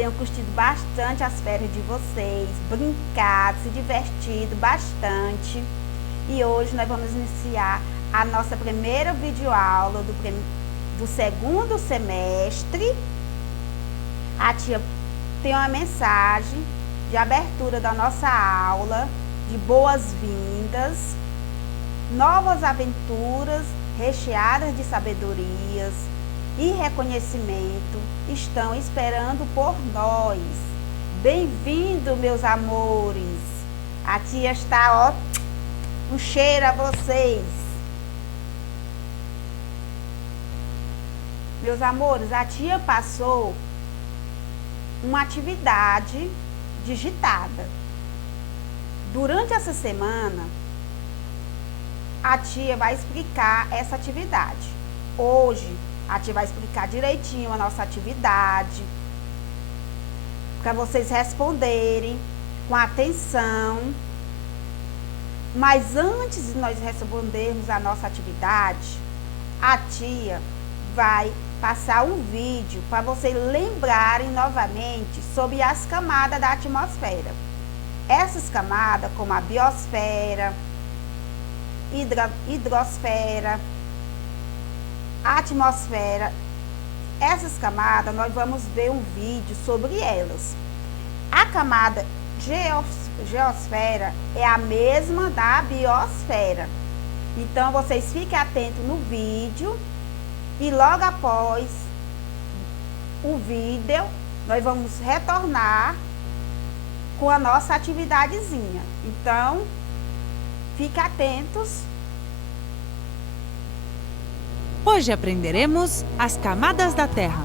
tenham curtido bastante as férias de vocês, brincado, se divertido bastante. E hoje nós vamos iniciar a nossa primeira videoaula do segundo semestre. A tia tem uma mensagem de abertura da nossa aula, de boas-vindas, novas aventuras recheadas de sabedorias e reconhecimento estão esperando por nós. Bem-vindo, meus amores. A tia está, um cheiro a vocês. Meus amores, a tia passou uma atividade digitada. Durante essa semana, a tia vai explicar essa atividade. Hoje, a tia vai explicar direitinho a nossa atividade, para vocês responderem com atenção. Mas antes de nós respondermos a nossa atividade, a tia vai passar um vídeo para vocês lembrarem novamente sobre as camadas da atmosfera. Essas camadas, como a biosfera, hidrosfera, atmosfera, essas camadas nós vamos ver um vídeo sobre elas. A camada geosfera é a mesma da biosfera. Então vocês fiquem atentos no vídeo e logo após o vídeo nós vamos retornar com a nossa atividadezinha. Então fiquem atentos. Hoje aprenderemos as camadas da Terra.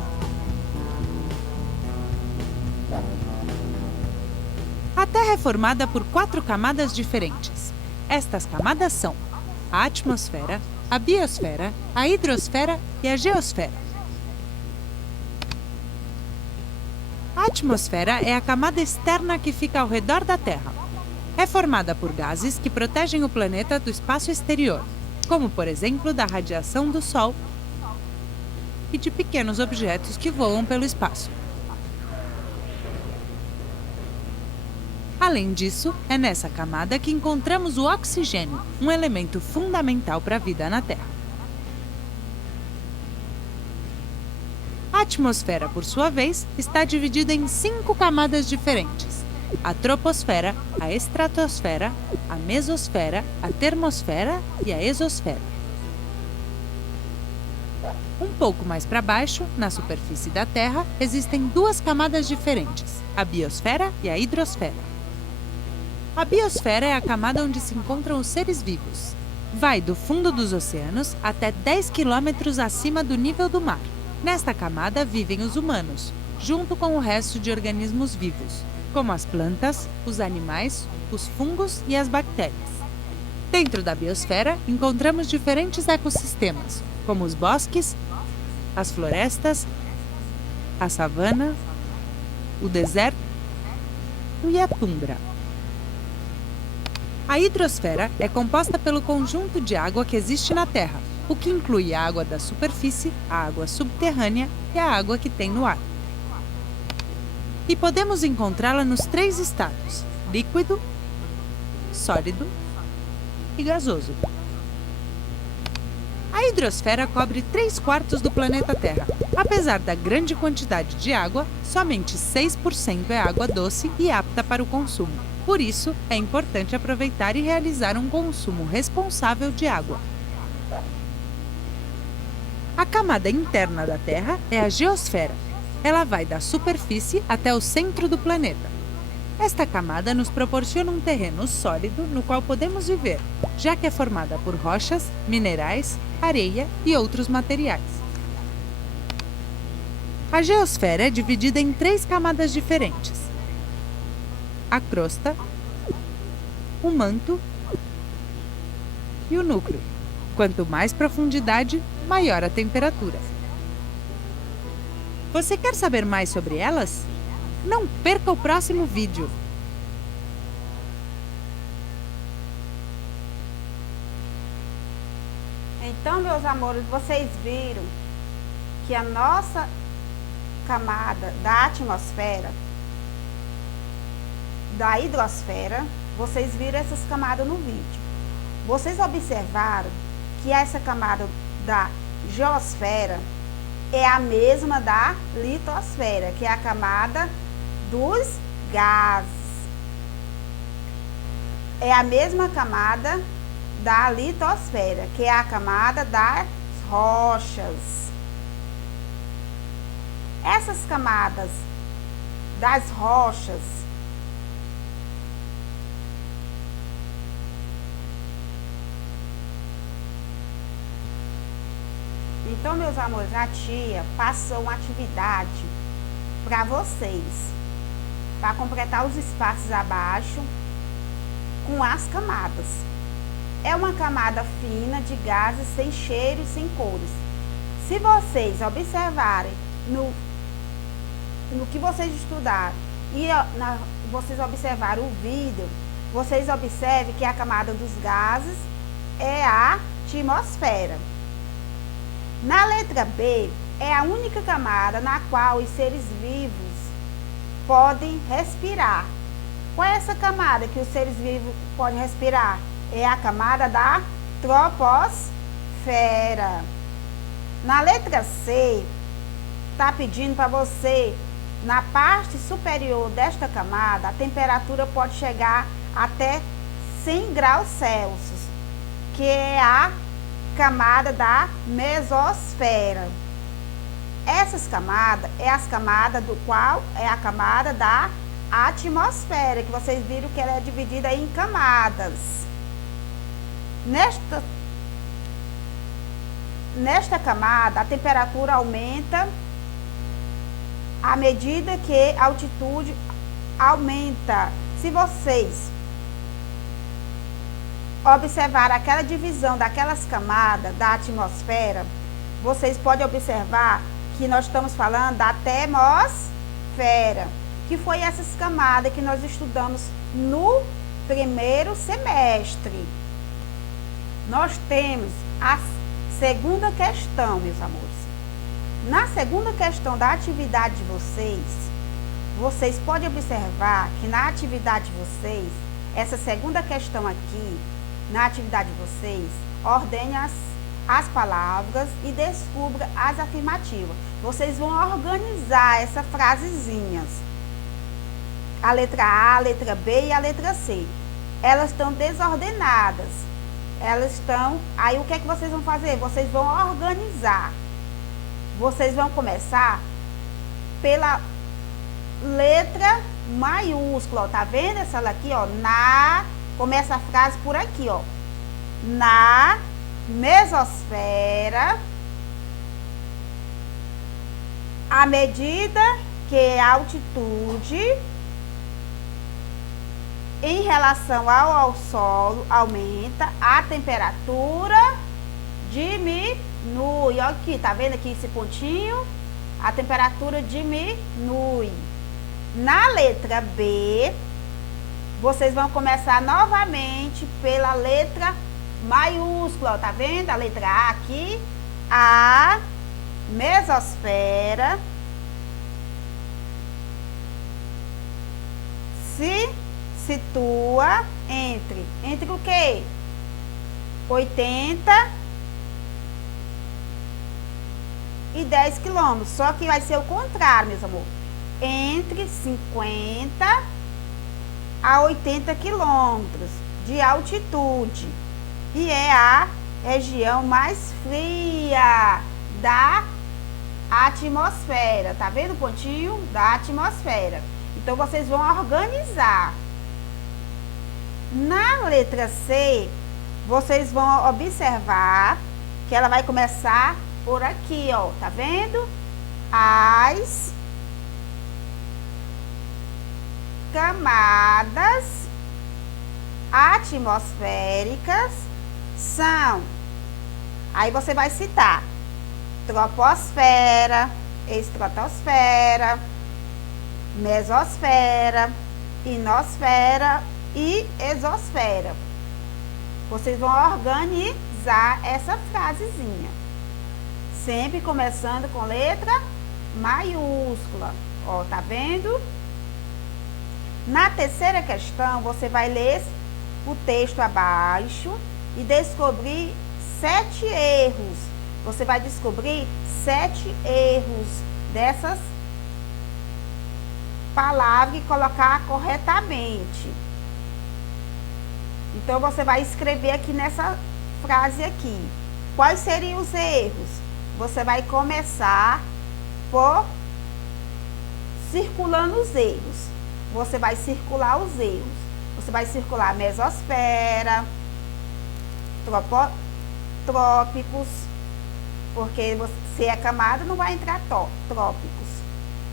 A Terra é formada por 4 camadas diferentes. Estas camadas são a atmosfera, a biosfera, a hidrosfera e a geosfera. A atmosfera é a camada externa que fica ao redor da Terra. É formada por gases que protegem o planeta do espaço exterior, como, por exemplo, da radiação do Sol e de pequenos objetos que voam pelo espaço. Além disso, é nessa camada que encontramos o oxigênio, um elemento fundamental para a vida na Terra. A atmosfera, por sua vez, está dividida em 5 camadas diferentes: a troposfera, a estratosfera, a mesosfera, a termosfera e a exosfera. Um pouco mais para baixo, na superfície da Terra, existem 2 camadas diferentes, a biosfera e a hidrosfera. A biosfera é a camada onde se encontram os seres vivos. Vai do fundo dos oceanos até 10 quilômetros acima do nível do mar. Nesta camada vivem os humanos, junto com o resto de organismos vivos, como as plantas, os animais, os fungos e as bactérias. Dentro da biosfera, encontramos diferentes ecossistemas, como os bosques, as florestas, a savana, o deserto e a tundra. A hidrosfera é composta pelo conjunto de água que existe na Terra, o que inclui a água da superfície, a água subterrânea e a água que tem no ar. E podemos encontrá-la nos 3 estados: líquido, sólido e gasoso. A hidrosfera cobre 3/4 do planeta Terra. Apesar da grande quantidade de água, somente 6% é água doce e apta para o consumo. Por isso, é importante aproveitar e realizar um consumo responsável de água. A camada interna da Terra é a geosfera. Ela vai da superfície até o centro do planeta. Esta camada nos proporciona um terreno sólido no qual podemos viver, já que é formada por rochas, minerais, areia e outros materiais. A geosfera é dividida em 3 camadas diferentes: a crosta, o manto e o núcleo. Quanto mais profundidade, maior a temperatura. Você quer saber mais sobre elas? Não perca o próximo vídeo! Então, meus amores, vocês viram que a nossa camada da atmosfera, da hidrosfera, vocês viram essas camadas no vídeo. Vocês observaram que essa camada da geosfera é a mesma da litosfera, que é a camada dos gases. É a mesma camada da litosfera, que é a camada das rochas. Essas camadas das rochas então, meus amores, a tia passou uma atividade para vocês, para completar os espaços abaixo com as camadas. É uma camada fina de gases sem cheiro e sem cores. Se vocês observarem no que vocês estudaram e vocês observarem o vídeo, vocês observem que a camada dos gases é a atmosfera. Na letra B, é a única camada na qual os seres vivos podem respirar. Qual é essa camada que os seres vivos podem respirar? É a camada da troposfera. Na letra C, está pedindo para você, na parte superior desta camada, a temperatura pode chegar até 100 graus Celsius, que é a camada da mesosfera. Essas camadas é as camadas do qual é a camada da atmosfera, que vocês viram que ela é dividida em camadas. Nesta camada, a temperatura aumenta à medida que a altitude aumenta. Se vocês observar aquela divisão daquelas camadas da atmosfera, vocês podem observar que nós estamos falando da termosfera, que foi essas camadas que nós estudamos no primeiro semestre. Nós temos a segunda questão, meus amores. Na segunda questão da atividade de vocês podem observar que na atividade de vocês, essa segunda questão aqui, na atividade de vocês, ordene as palavras e descubra as afirmativas. Vocês vão organizar essas frasezinhas. A letra A, a letra B e a letra C. Elas estão desordenadas. Aí o que é que vocês vão fazer? Vocês vão organizar. Vocês vão começar pela letra maiúscula, ó. Tá vendo essa aqui, ó? Começa a frase por aqui, ó. Na mesosfera, à medida que a altitude em relação ao solo aumenta, a temperatura diminui. Olha aqui, tá vendo aqui esse pontinho? A temperatura diminui. Na letra B, vocês vão começar novamente pela letra maiúscula, tá vendo? A letra A aqui, a mesosfera se situa entre o quê? 80 e 10 quilômetros, só que vai ser o contrário, meus amores. Entre 50 a 80 quilômetros de altitude. E é a região mais fria da atmosfera. Tá vendo o pontinho da atmosfera? Então, vocês vão organizar. Na letra C, vocês vão observar que ela vai começar por aqui, ó. Tá vendo? As camadas atmosféricas são. Aí você vai citar troposfera, estratosfera, mesosfera, ionosfera e exosfera. Vocês vão organizar essa frasezinha. Sempre começando com letra maiúscula. Ó, tá vendo? Na terceira questão, você vai ler o texto abaixo e descobrir 7 erros. Você vai descobrir 7 erros dessas palavras e colocar corretamente. Então, você vai escrever aqui nessa frase aqui. Quais seriam os erros? Você vai começar por circulando os erros. Você vai circular os erros. Você vai circular mesosfera, trópicos, porque se é camada não vai entrar trópicos.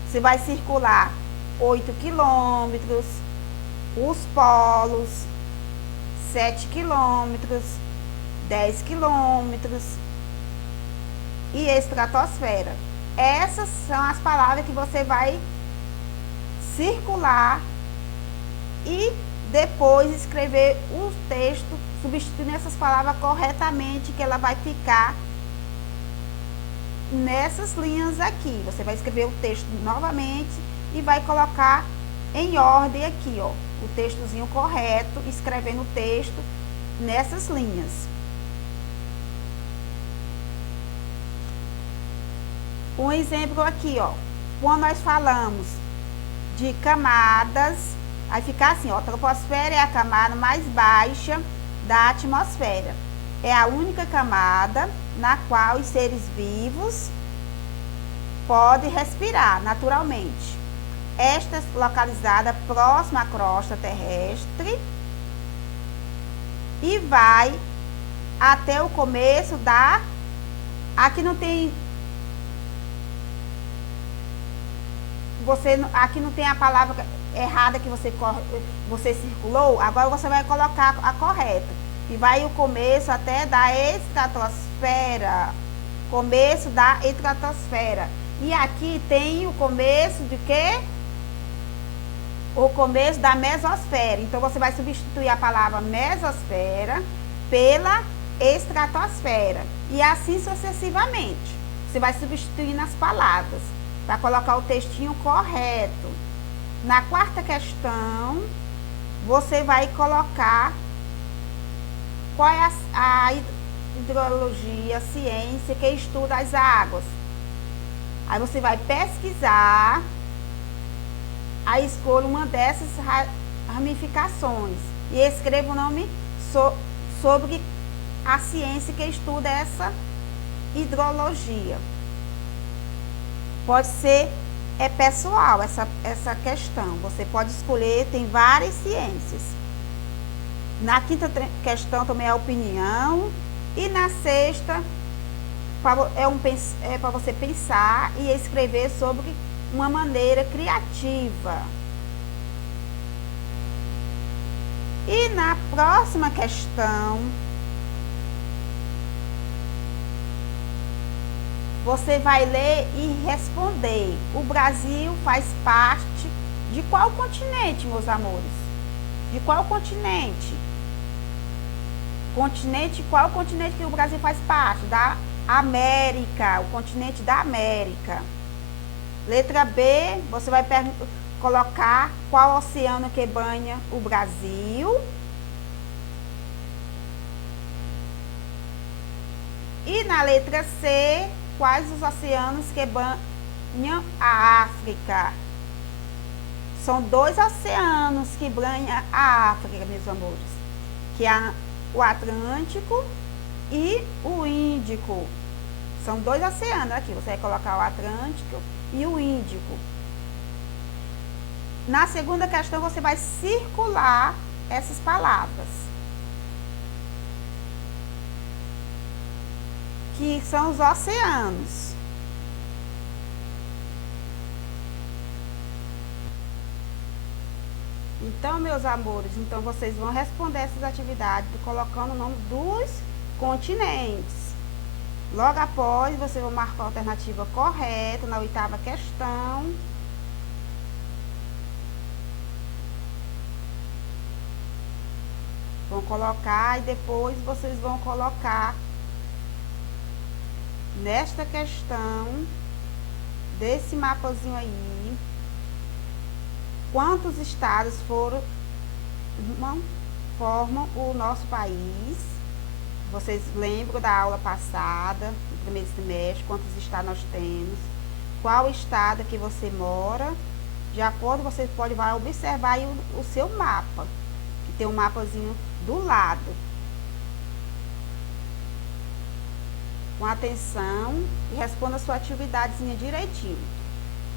Você vai circular 8 quilômetros, os polos, 7 quilômetros, 10 quilômetros e estratosfera. Essas são as palavras que você vai circular e depois escrever o texto, substituindo essas palavras corretamente, que ela vai ficar nessas linhas aqui. Você vai escrever o texto novamente e vai colocar em ordem aqui, ó, o textozinho correto, escrevendo o texto nessas linhas. Um exemplo aqui, ó, quando nós falamos de camadas, vai ficar assim, ó, a troposfera é a camada mais baixa da atmosfera. É a única camada na qual os seres vivos podem respirar naturalmente. Esta é localizada próxima à crosta terrestre e vai até o começo da... Aqui não tem... Aqui não tem a palavra errada que você circulou. Agora você vai colocar a correta. E vai o começo até da estratosfera. Começo da estratosfera. E aqui tem o começo de quê? O começo da mesosfera. Então, você vai substituir a palavra mesosfera pela estratosfera. E assim sucessivamente. Você vai substituir nas palavras para colocar o textinho correto. Na quarta questão, você vai colocar qual é a hidrologia, a ciência que estuda as águas. Aí você vai pesquisar, aí escolha uma dessas ramificações e escreva o nome sobre a ciência que estuda essa hidrologia. Pode ser pessoal essa questão, você pode escolher, tem várias ciências. Na quinta questão também é opinião e na sexta é para você pensar e escrever sobre uma maneira criativa. E na próxima questão, você vai ler e responder. O Brasil faz parte de qual continente, meus amores? De qual continente? Qual continente que o Brasil faz parte? Da América, o continente da América. Letra B, você vai colocar qual oceano que banha o Brasil. E na letra C, quais os oceanos que banham a África? São 2 oceanos que banham a África, meus amores, que é o Atlântico e o Índico. São 2 oceanos aqui, você vai colocar o Atlântico e o Índico. Na segunda questão, você vai circular essas palavras, que são os oceanos. Então, meus amores, então vocês vão responder essas atividades colocando o nome dos continentes. Logo após, você vai marcar a alternativa correta na 8ª questão. Vão colocar e depois vocês vão colocar nesta questão desse mapazinho aí, quantos estados formam o nosso país. Vocês lembram da aula passada, do primeiro semestre, quantos estados nós temos, qual estado que você mora. De acordo, você vai observar aí o seu mapa, que tem um mapazinho do lado. Com atenção e responda a sua atividadezinha direitinho.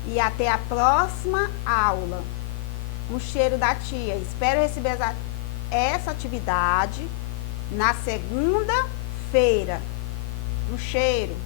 E até a próxima aula. Um cheiro da tia. Espero receber essa atividade na segunda-feira. Um cheiro.